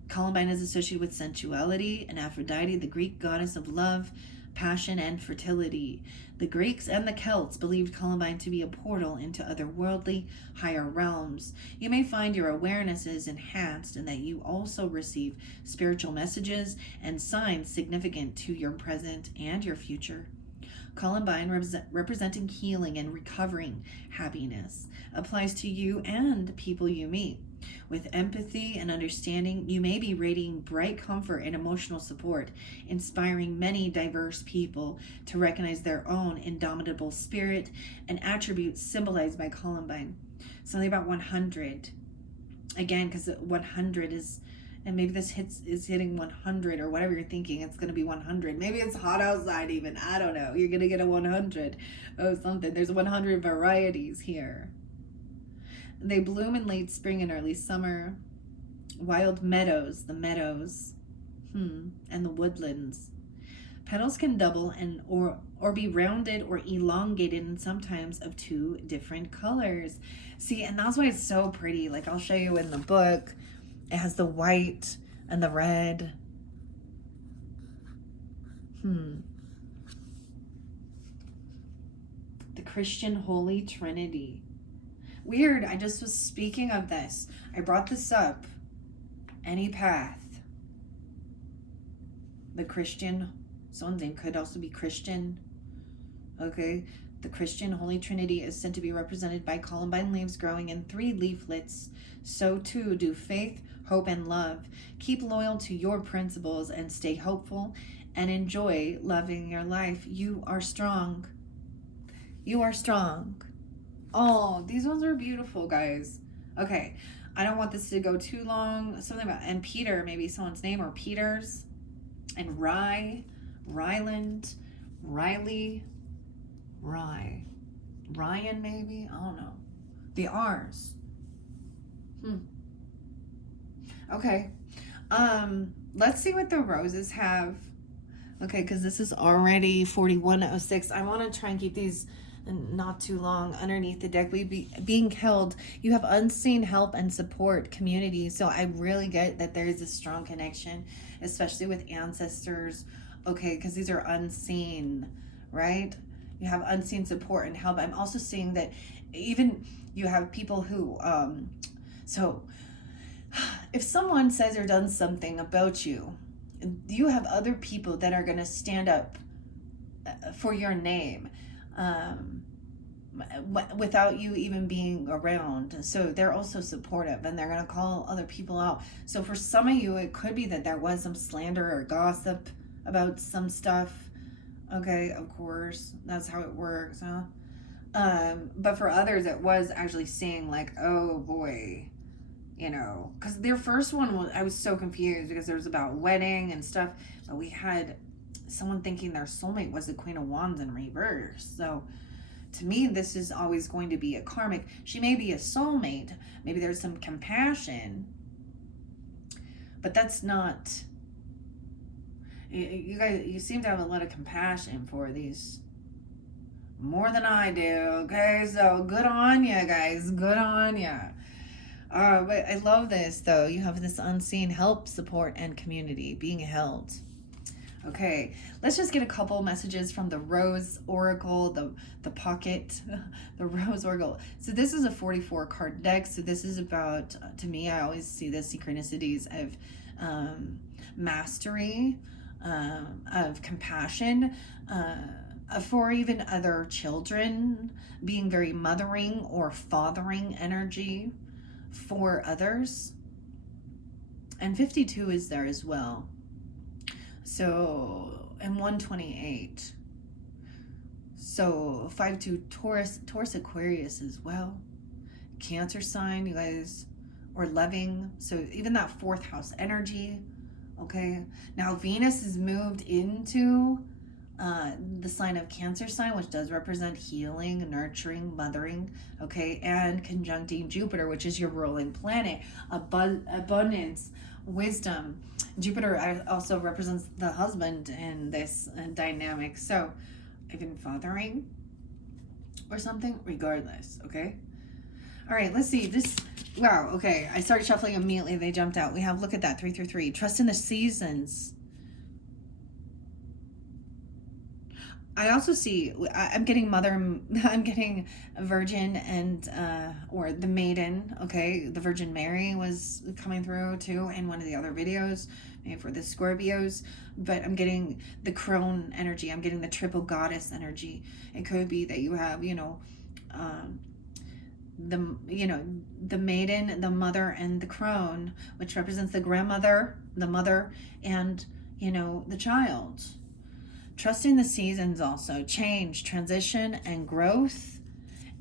Columbine is associated with sensuality and Aphrodite, the Greek goddess of love, passion, and fertility. The Greeks and the Celts believed Columbine to be a portal into otherworldly, higher realms. You may find your awareness is enhanced and that you also receive spiritual messages and signs significant to your present and your future. Columbine, representing healing and recovering happiness, applies to you and people you meet. With empathy and understanding, you may be radiating bright comfort and emotional support, inspiring many diverse people to recognize their own indomitable spirit and attributes symbolized by Columbine. Something about 100. Again, because 100 is, and maybe this is hitting 100 or whatever you're thinking, it's going to be 100. Maybe it's hot outside even. I don't know. You're going to get a 100 of something. There's 100 varieties here. They bloom in late spring and early summer. Wild meadows, the meadows, and the woodlands. Petals can double and or be rounded or elongated, and sometimes of two different colors. See, and that's why it's so pretty. Like, I'll show you in the book. It has the white and the red. The Christian Holy Trinity. Weird. I just was speaking of this. I brought this up. Any path. The Christian, someone's name could also be Christian. Okay. The Christian Holy Trinity is said to be represented by columbine leaves growing in 3 leaflets. So too do faith, hope, and love. Keep loyal to your principles and stay hopeful and enjoy loving your life. You are strong. You are strong. Oh, these ones are beautiful, guys. Okay. I don't want this to go too long. Something about, and Peter, maybe someone's name, or Peters. And Ryland, Riley, Ryan, maybe? I don't know. The R's. Okay. Let's see what the roses have. Okay, because this is already 4106. I want to try and keep these not too long. Underneath the deck, being held, you have unseen help and support community. So I really get that there is a strong connection, especially with ancestors. Okay, because these are unseen, right? You have unseen support and help. I'm also seeing that even you have people who so if someone says or done something about you, you have other people that are going to stand up for your name without you even being around. So they're also supportive, and they're going to call other people out. So for some of you, it could be that there was some slander or gossip about some stuff. Okay, of course, that's how it works, huh? But for others, it was actually seeing like, oh boy, you know, because their first one was, I was so confused because there was about wedding and stuff, but we had someone thinking their soulmate was the Queen of Wands in reverse. So to me, this is always going to be a karmic. She may be a soulmate. Maybe there's some compassion, but that's not, you guys, you seem to have a lot of compassion for these more than I do. Okay, so good on you guys, good on you. But I love this though. You have this unseen help, support, and community being held. Okay, let's just get a couple messages from the Rose Oracle, the pocket, the Rose Oracle. So this is a 44 card deck. So this is about, to me, I always see the synchronicities of mastery, of compassion, for even other children, being very mothering or fathering energy for others. And 52 is there as well. So, and 128. So 5-2 Taurus Aquarius as well. Cancer sign, you guys, or loving. So even that 4th house energy. Okay. Now Venus is moved into the sign of Cancer sign, which does represent healing, nurturing, mothering, okay, and conjuncting Jupiter, which is your ruling planet, abundance, wisdom. Jupiter also represents the husband in this dynamic, so even fathering or something, regardless, okay? All right, let's see this. Wow, okay, I started shuffling immediately, they jumped out. We have, look at that, 333, trust in the seasons. I also see, I'm getting mother, I'm getting a virgin and, or the maiden, okay? The Virgin Mary was coming through too in one of the other videos, maybe for the Scorpios, but I'm getting the crone energy. I'm getting the triple goddess energy. It could be that you have, you know, the maiden, the mother, and the crone, which represents the grandmother, the mother, and, you know, the child. Trusting the seasons also, change, transition, and growth.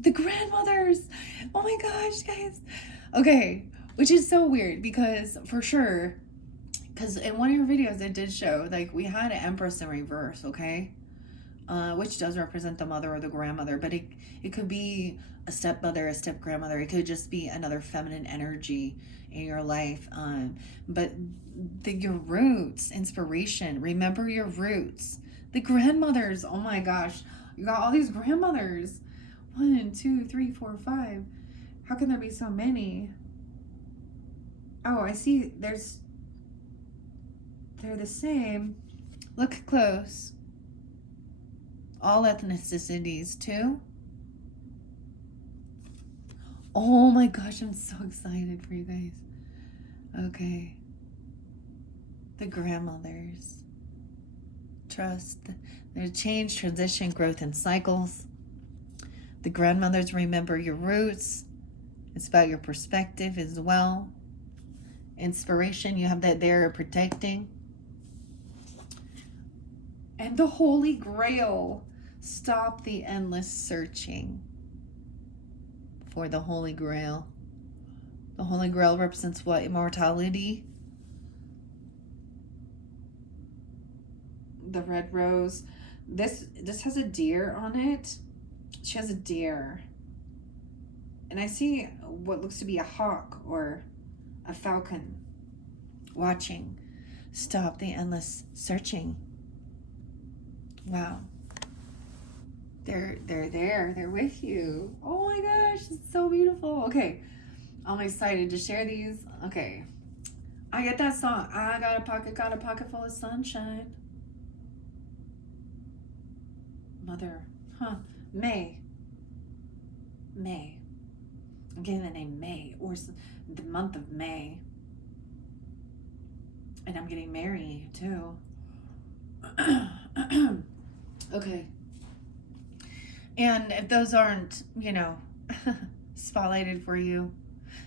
The grandmothers, oh my gosh, guys. Okay, which is so weird because for sure, because in one of your videos it did show, like, we had an Empress in reverse, okay? Which does represent the mother or the grandmother, but it could be a stepmother, a step grandmother. It could just be another feminine energy in your life. But your roots, inspiration, remember your roots. The grandmothers. Oh my gosh. You got all these grandmothers. 1, 2, 3, 4, 5. How can there be so many? Oh, I see. They're the same. Look close. All ethnicities too. Oh my gosh, I'm so excited for you guys. Okay. The grandmothers. Trust. There's change, transition, growth, and cycles. The grandmothers remember your roots. It's about your perspective as well. Inspiration, you have that there protecting. And the Holy Grail. Stop the endless searching for the Holy Grail. The Holy Grail represents what? Immortality. The red rose. This has a deer on it. She has a deer. And I see what looks to be a hawk or a falcon watching. Stop the endless searching. Wow. They're there. They're with you. Oh my gosh, it's so beautiful. Okay. I'm excited to share these. Okay. I get that song. I got a pocket full of sunshine. Mother. Huh. May. I'm getting the name May, or the month of May. And I'm getting Mary, too. Okay. And if those aren't, spotlighted for you,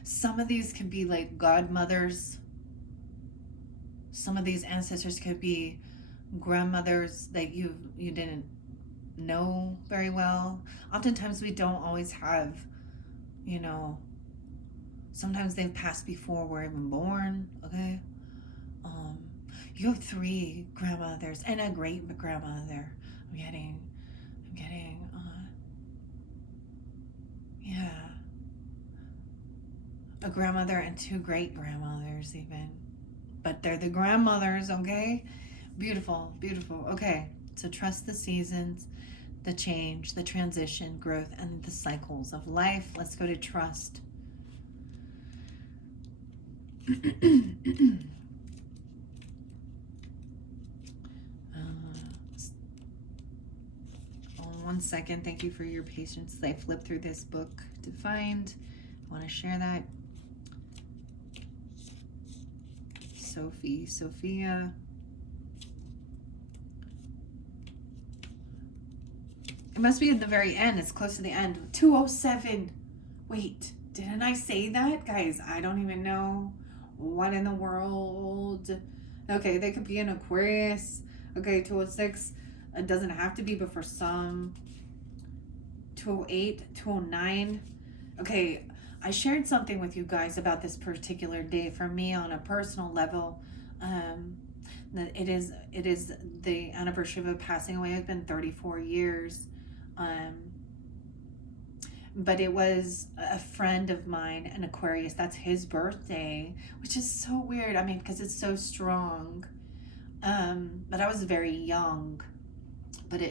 some of these could be like godmothers. Some of these ancestors could be grandmothers that you didn't know very well. Oftentimes we don't always have, sometimes they've passed before we're even born, okay? You have 3 grandmothers and a great grandmother. I'm getting, a grandmother and 2 great grandmothers even. But they're the grandmothers, okay? Beautiful, beautiful. Okay, so trust the seasons, the change, the transition, growth, and the cycles of life. Let's go to trust. One second. Thank you for your patience. I flipped through this book to find. I want to share that. Sophia. It must be at the very end. It's close to the end. 207. Wait, didn't I say that? Guys, I don't even know. What in the world? Okay, they could be an Aquarius. Okay, 206. It doesn't have to be, but for some. 208, 209. Okay, I shared something with you guys about this particular day for me on a personal level. That it is the anniversary of a passing away. It's been 34 years. But it was a friend of mine, an Aquarius. That's his birthday, which is so weird. I mean, because it's so strong. But I was very young. But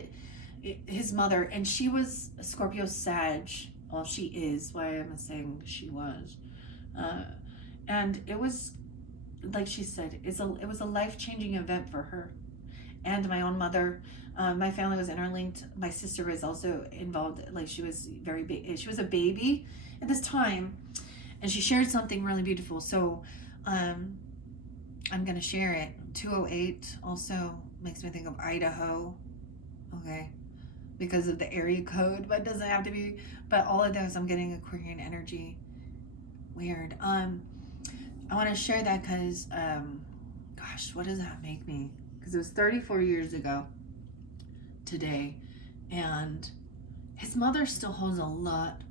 his mother, and she was a Scorpio Sag. Well, she is. Why am I saying she was? And it was, like she said, it was a life-changing event for her and my own mother. My family was interlinked. My sister was also involved. Like, she was very big. She was a baby at this time, and she shared something really beautiful. So I'm gonna share it. 208 also makes me think of Idaho. Okay, because of the area code, but it doesn't have to be. But all of those, I'm getting Aquarian energy. Weird. I want to share that because, gosh, what does that make me? Because it was 34 years ago today, and his mother still holds a lot.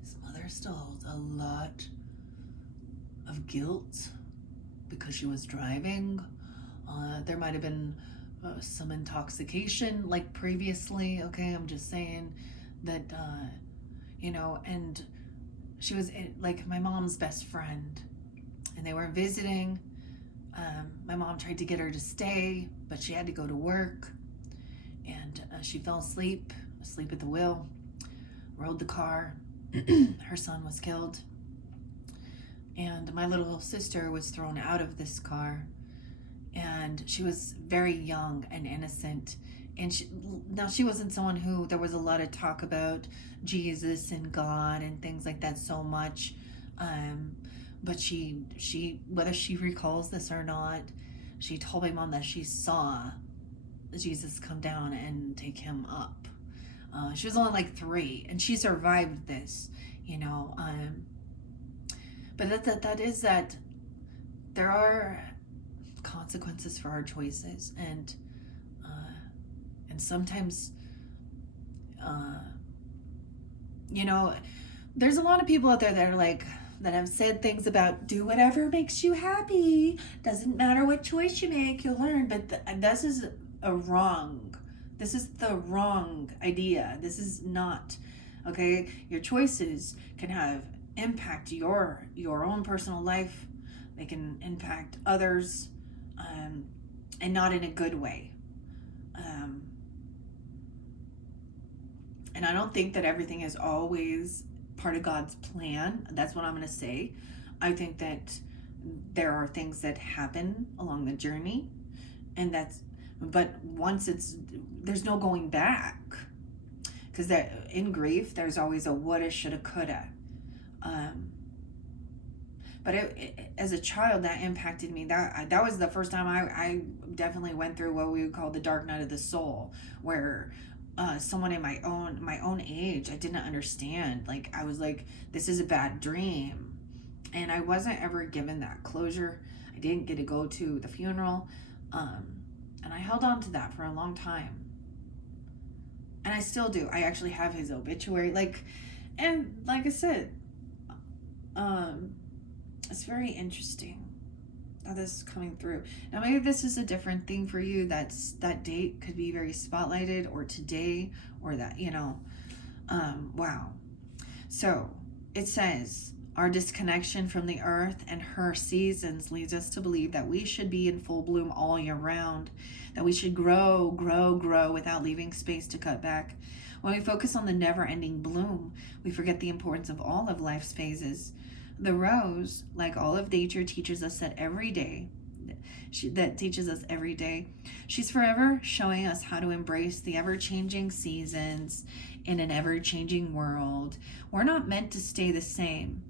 His mother still holds a lot of guilt because she was driving. There might have been some intoxication like previously. Okay, I'm just saying that, and she was like my mom's best friend, and they were visiting. My mom tried to get her to stay, but she had to go to work. and she fell asleep at the wheel, rode the car. Her son was killed, and my little sister was thrown out of this car, and she was very young and innocent. And she wasn't someone who there was a lot of talk about Jesus and God and things like that so much, but she whether she recalls this or not, she told my mom that she saw Jesus come down and take him up. She was only like 3, and she survived this, you know. But that is that there are consequences for our choices, and sometimes, you know, there's a lot of people out there that are like, that have said things about do whatever makes you happy. Doesn't matter what choice you make, you'll learn. But this is a wrong. This is the wrong idea. This is not, okay? Your choices can have impact your own personal life. They can impact others, and not in a good way. And I don't think that everything is always part of God's plan. That's what I'm going to say. I think that there are things that happen along the journey, and but once there's no going back, because that in grief there's always a woulda, shoulda, coulda. But as a child, that impacted me. That was the first time I definitely went through what we would call the dark night of the soul, where someone in my own age, I didn't understand. Like, I was like, this is a bad dream, and I wasn't ever given that closure. I didn't get to go to the funeral, and I held on to that for a long time, and I still do. I actually have his obituary, and like I said, it's very interesting how this is coming through. Now, maybe this is a different thing for you. That date could be very spotlighted, or today, or that, wow. So it says, our disconnection from the earth and her seasons leads us to believe that we should be in full bloom all year round, that we should grow without leaving space to cut back. When we focus on the never-ending bloom, we forget the importance of all of life's phases. The rose, like all of nature, teaches us that every day. She's forever showing us how to embrace the ever-changing seasons in an ever-changing world. We're not meant to stay the same.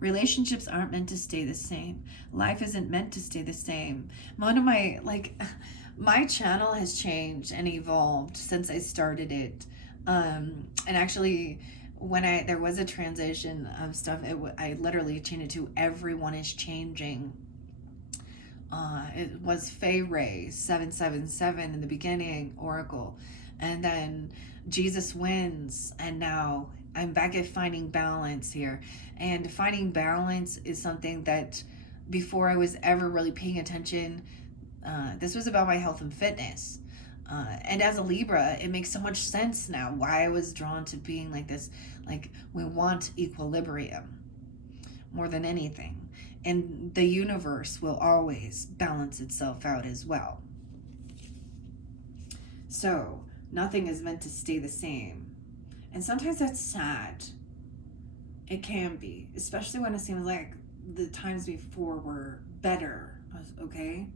Relationships aren't meant to stay the same. Life isn't meant to stay the same. One of my channel has changed and evolved since I started it. And actually, when there was a transition of stuff, I literally changed it to everyone is changing. It was Fey Ray 777 in the beginning, Oracle, and then Jesus wins, and now I'm back at finding balance here. And finding balance is something that before I was ever really paying attention, this was about my health and fitness. And as a Libra, it makes so much sense now why I was drawn to being like this. Like, we want equilibrium more than anything. And the universe will always balance itself out as well. So, nothing is meant to stay the same. And sometimes that's sad. It can be. Especially when it seems like the times before were better. Okay?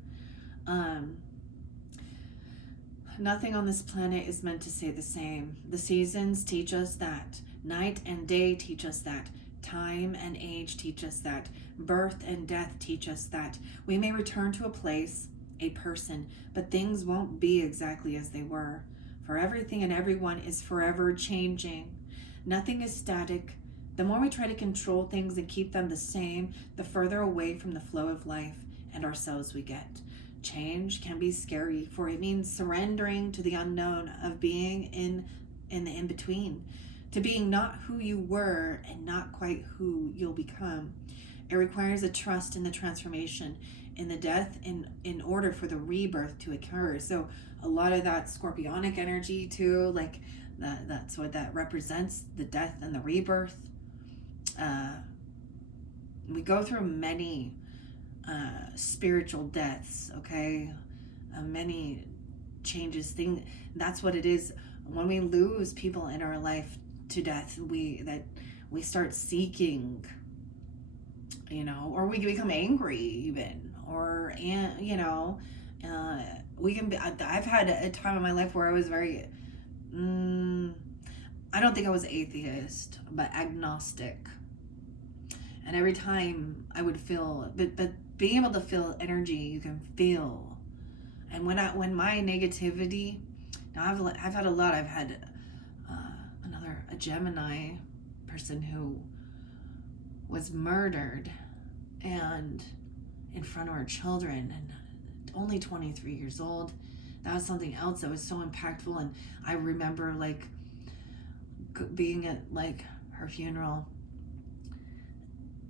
Nothing on this planet is meant to stay the same. The seasons teach us that. Night and day teach us that. Time and age teach us that. Birth and death teach us that. We may return to a place, a person, but things won't be exactly as they were. For everything and everyone is forever changing. Nothing is static. The more we try to control things and keep them the same, the further away from the flow of life and ourselves we get. Change can be scary, for it means surrendering to the unknown of being in the in-between, to being not who you were and not quite who you'll become. It requires a trust in the transformation, in the death, in order for the rebirth to occur. So a lot of that scorpionic energy too, like that's what that represents, the death and the rebirth. We go through many spiritual deaths, okay? Many changes things. That's what it is. When we lose people in our life to death, we start seeking, or we become angry even, or we can be. I've had a time in my life where I was very, I don't think I was atheist, but agnostic. And every time I would feel, but being able to feel energy, you can feel. And when my negativity, now I've had a lot. I've had a Gemini person who was murdered, and in front of our children, and only 23 years old. That was something else that was so impactful. And I remember like being at like her funeral,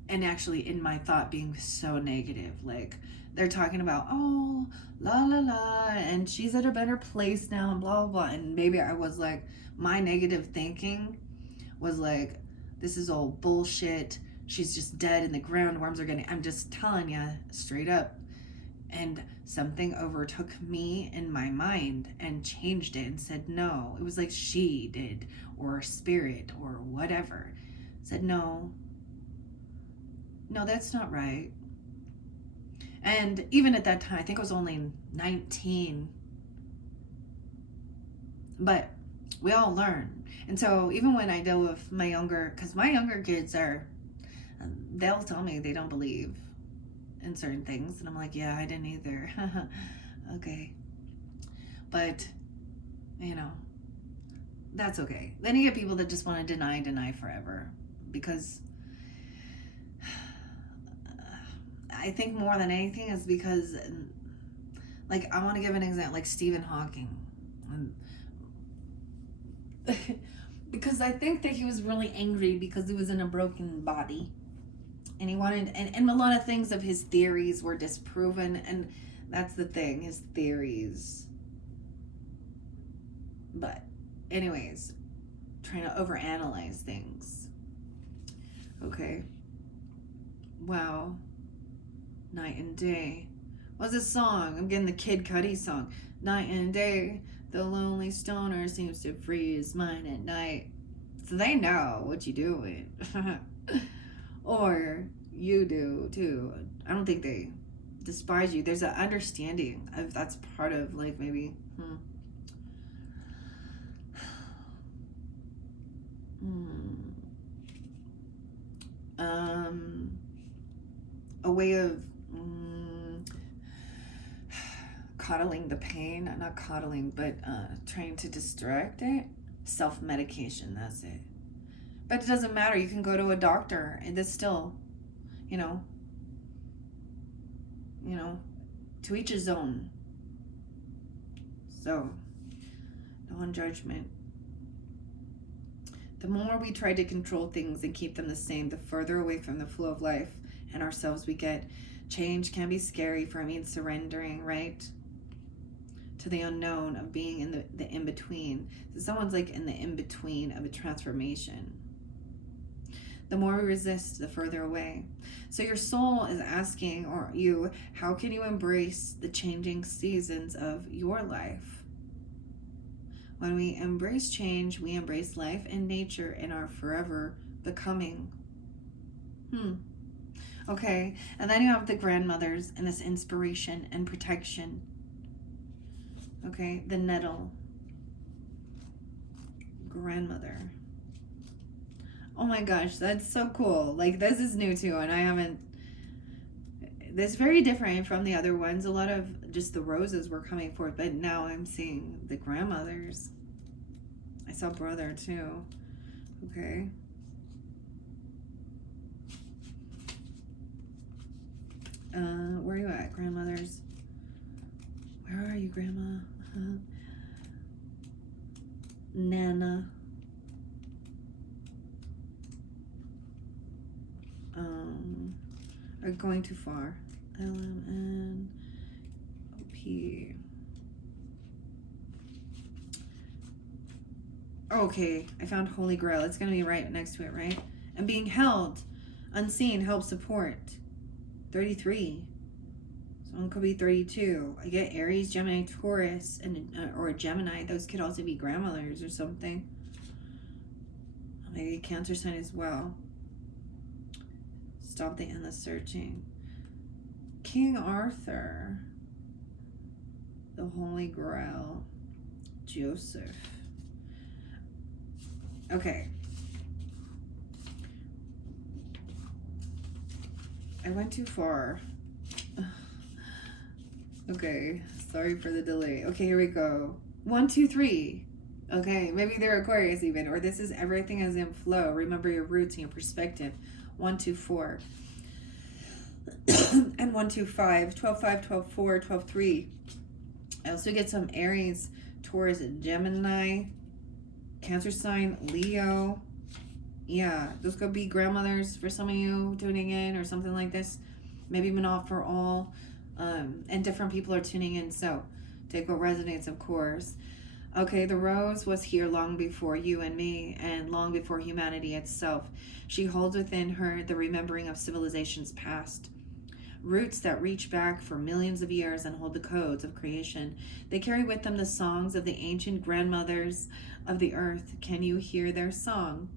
and actually in my thought being so negative, like they're talking about, oh, la la la, and she's at a better place now, and blah blah blah. And maybe I was like, my negative thinking was like, this is all bullshit, she's just dead in the ground, worms are getting, I'm just telling you straight up. And something overtook me in my mind and changed it and said no. It was like she did, or spirit, or whatever, said no, that's not right. And even at that time, I think I was only 19, but we all learn. And so even when I deal with my younger kids they'll tell me they don't believe in certain things, and I'm like, yeah, I didn't either. Okay. But that's okay. Then you get people that just want to deny forever, because I think more than anything is because, like, I want to give an example, like Stephen Hawking. Because I think that he was really angry because he was in a broken body. And he wanted, and a lot of things of his theories were disproven. And that's the thing, his theories. But anyways, trying to overanalyze things. Okay. Wow. Night and day. What's this song? I'm getting the Kid Cudi song. Night and day, the lonely stoner seems to free his mind at night. So they know what you doing. Or you do too. I don't think they despise you. There's an understanding of that's part of, like, maybe a way of coddling the pain, not coddling, but trying to distract it. Self-medication, that's it. But it doesn't matter. You can go to a doctor, and it's still, to each his own. So, no judgment. The more we try to control things and keep them the same, the further away from the flow of life and ourselves we get. Change can be scary, for it means surrendering, right? To the unknown, of being in the in-between. So someone's like in the in-between of a transformation. The more we resist, the further away. So your soul is asking, or you, how can you embrace the changing seasons of your life? When we embrace change, we embrace life and nature and are forever becoming. Okay, and then you have the grandmothers and this inspiration and protection. Okay, the nettle. Grandmother. Oh my gosh, that's so cool. Like, this is new too, and I haven't... This is very different from the other ones. A lot of just the roses were coming forth, but now I'm seeing the grandmothers. I saw brother too. Okay. Where are you at, grandmothers? Where are you, Grandma? Nana. Are going too far. LMNOP. Okay, I found Holy Grail. It's gonna be right next to it, right? And being held, unseen, help support. 33. Someone could be 32. I get Aries, Gemini, Taurus, and or a Gemini. Those could also be grandmothers or something. Maybe a Cancer sign as well. Stop the endless searching. King Arthur. The Holy Grail. Joseph. Okay. I went too far. Okay, sorry for the delay. Okay, here we go. 1, 2, 3. Okay, maybe they're Aquarius even, or this is everything as in flow. Remember your roots and your perspective. 1, 2, 4. And 1, 2, 5. 12, 5, 12, 4, 12, 3. I also get some Aries, Taurus, Gemini, Cancer sign, Leo. Yeah, those could be grandmothers for some of you tuning in or something like this. Maybe even not for all. And different people are tuning in, so take what resonates, of course. Okay, the rose was here long before you and me, and long before humanity itself. She holds within her the remembering of civilizations past. Roots that reach back for millions of years and hold the codes of creation. They carry with them the songs of the ancient grandmothers of the earth. Can you hear their song?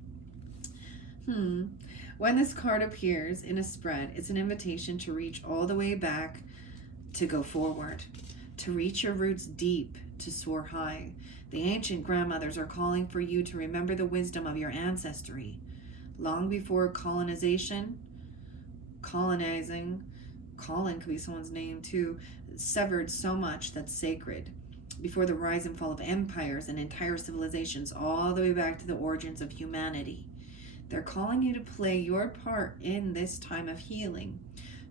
When this card appears in a spread, it's an invitation to reach all the way back, to go forward, to reach your roots deep, to soar high. The ancient grandmothers are calling for you to remember the wisdom of your ancestry. Long before colonizing, Colin could be someone's name too, severed so much that's sacred. Before the rise and fall of empires and entire civilizations, all the way back to the origins of humanity. They're calling you to play your part in this time of healing,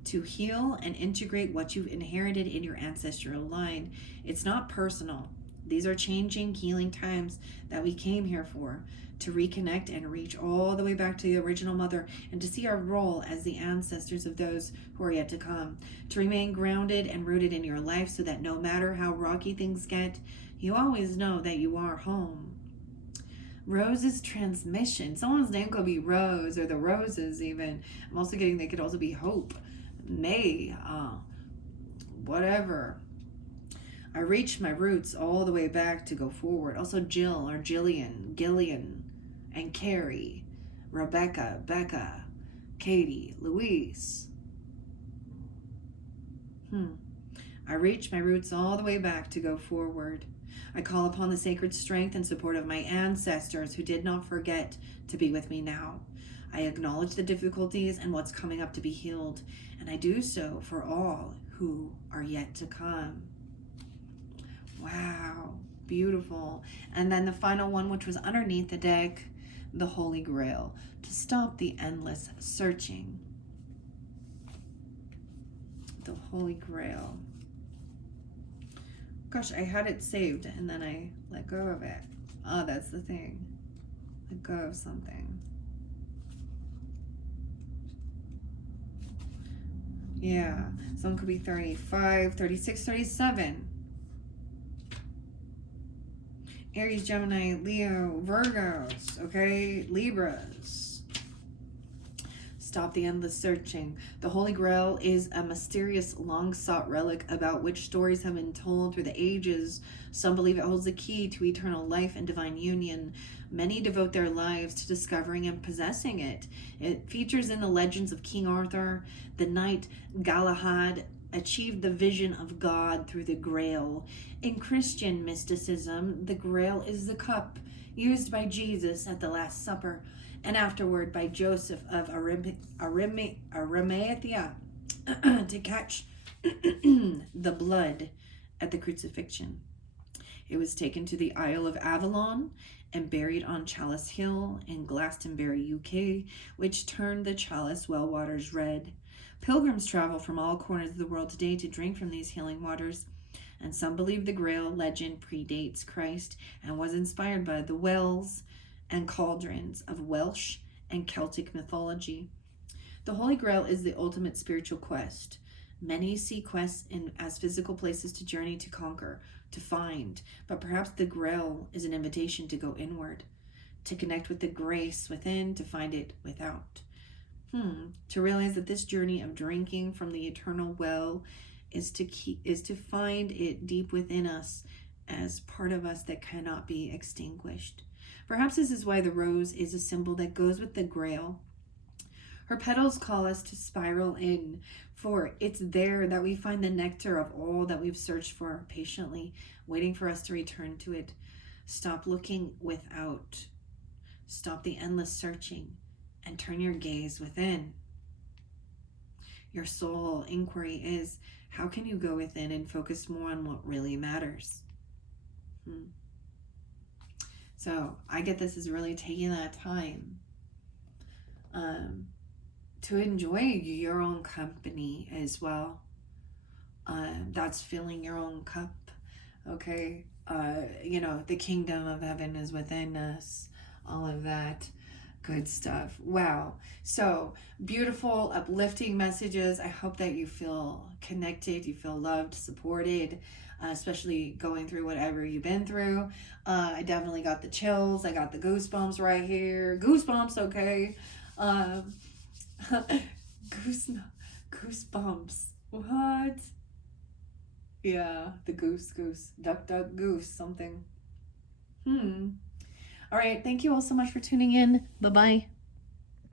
to heal and integrate what you've inherited in your ancestral line. It's not personal. These are changing, healing times that we came here for, to reconnect and reach all the way back to the original mother, and to see our role as the ancestors of those who are yet to come, to remain grounded and rooted in your life so that no matter how rocky things get, you always know that you are home. Rose is transmission. Someone's name could be Rose, or the Roses even. I'm also getting they could also be Hope, May, whatever. I reach my roots all the way back to go forward. Also Jill or Jillian, Gillian, and Carrie, Rebecca, Becca, Katie, Louise. I reach my roots all the way back to go forward. I call upon the sacred strength and support of my ancestors who did not forget to be with me now. I acknowledge the difficulties and what's coming up to be healed, and I do so for all who are yet to come. Wow, beautiful. And then the final one, which was underneath the deck, the Holy Grail, to stop the endless searching. The Holy Grail. Gosh, I had it saved and then I let go of it. Oh, that's the thing. Let go of something. Yeah, someone could be 35, 36, 37. Aries, Gemini, Leo, Virgos, okay? Libras. Stop the endless searching. The Holy Grail is a mysterious, long-sought relic about which stories have been told through the ages. Some believe it holds the key to eternal life and divine union. Many devote their lives to discovering and possessing it. It features in the legends of King Arthur. The knight Galahad achieved the vision of God through the Grail. In Christian mysticism, the Grail is the cup used by Jesus at the Last Supper, and afterward by Joseph of Arimathea to catch the blood at the crucifixion. It was taken to the Isle of Avalon and buried on Chalice Hill in Glastonbury, UK, which turned the chalice well waters red. Pilgrims travel from all corners of the world today to drink from these healing waters, and some believe the Grail legend predates Christ and was inspired by the wells and cauldrons of Welsh and Celtic mythology. The Holy Grail is the ultimate spiritual quest. Many see quests as physical places to journey, to conquer, to find, but perhaps the Grail is an invitation to go inward, to connect with the grace within, to find it without. To realize that this journey of drinking from the eternal well is to find it deep within us as part of us that cannot be extinguished. Perhaps this is why the rose is a symbol that goes with the grail. Her petals call us to spiral in, for it's there that we find the nectar of all that we've searched for patiently, waiting for us to return to it. Stop looking without. Stop the endless searching and turn your gaze within. Your soul inquiry is, how can you go within and focus more on what really matters? So I get this is really taking that time to enjoy your own company as well. That's filling your own cup. Okay. The kingdom of heaven is within us. All of that good stuff. Wow. So beautiful, uplifting messages. I hope that you feel connected, you feel loved, supported, especially going through whatever you've been through. I definitely got the chills. I got the goosebumps right here. Goosebumps, okay. Goosebumps. What? Yeah, the goose, duck, goose, something. All right. Thank you all so much for tuning in. Bye-bye.